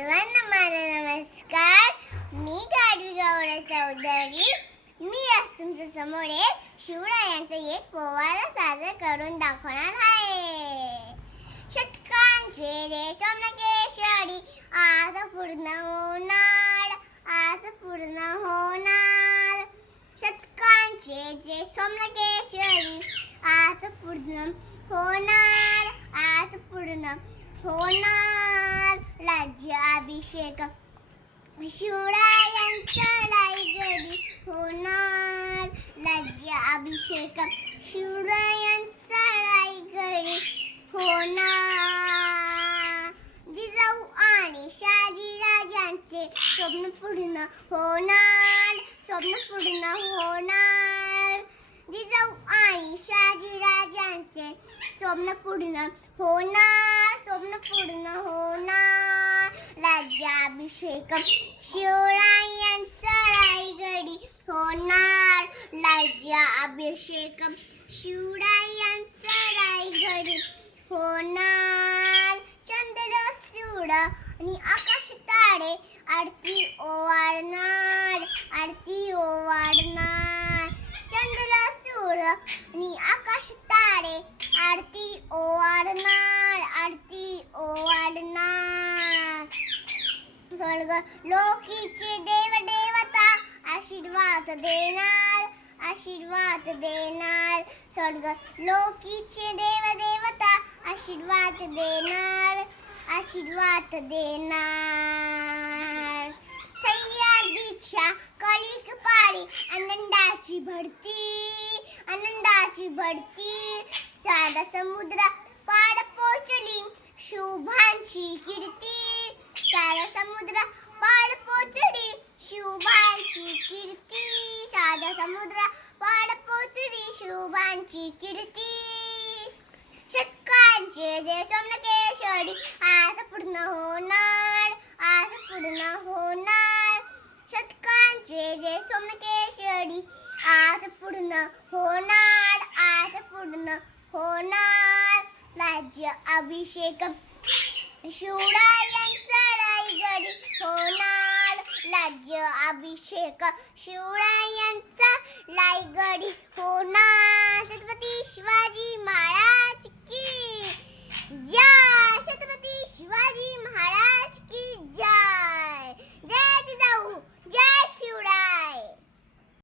सर्वांना माझा नमस्कार. मी गाडवी गौरव चौधरी. मी आज तुमच्यासमोर एक शिवरायांचा एक पोवाडा सादर करून दाखवणार आहे. शतकांचे रे सोमकेश्वरी आज पूर्ण होणार आज पूर्ण होणार. शतकांचे जे सोमकेश्वरी आज पूर्ण होणार आज पूर्ण होणार. राज्याभिषेक. शिवरायांचा रायगडी होणार. राज्याभिषेक. शिवरायांचा रायगडी होणार. जिजाऊ आणि शहाजीराजांचे स्वप्न पूर्ण होणार. स्वप्न पूर्ण होणार. जिजाऊ आणि शहाजीराजांचे स्वप्न पूर्ण होणार. स्वप्न पूर्ण होणार. राज्याभिषेकम शिवरायांचा रायगडी होणार. राज्याभिषेकम शिवरायांचा रायगडी होणार. चंद्र सूड आणि आकाश तारे आरती ओवाळणार. आरती ओवाळणार. चंद्र सूड आणि आकाश स्वर्ग लोकीचे देव देवता आशीर्वाद देणार आशीर्वाद देणार. स्वर्ग लोकीचे देव देवता आशीर्वाद देणार आशीर्वाद देणार. सह्याद्रीच्या कलिक पारी आनंदाची भरती आनंदाची भरती. साधा समुद्र पाड पोचली शुभांची कीर्ती सारा समुद्र पाड पोचली शुभांची कीर्ती साधा समुद्र पाड पोचली शुभांची कीर्ती शतकांचे जे स्वप्न केशरी आज पूर्ण होणार आज पूर्ण होणार. शतकांचे जे स्वप्न केशरी आज पूर्ण होणार आज पूर्ण होणार. राज्य अभिषेक. शिवरायांचा रायगडी होणार. राज्य अभिषेक शिवरायांचा लायगडी होणार. छत्रपती शिवाजी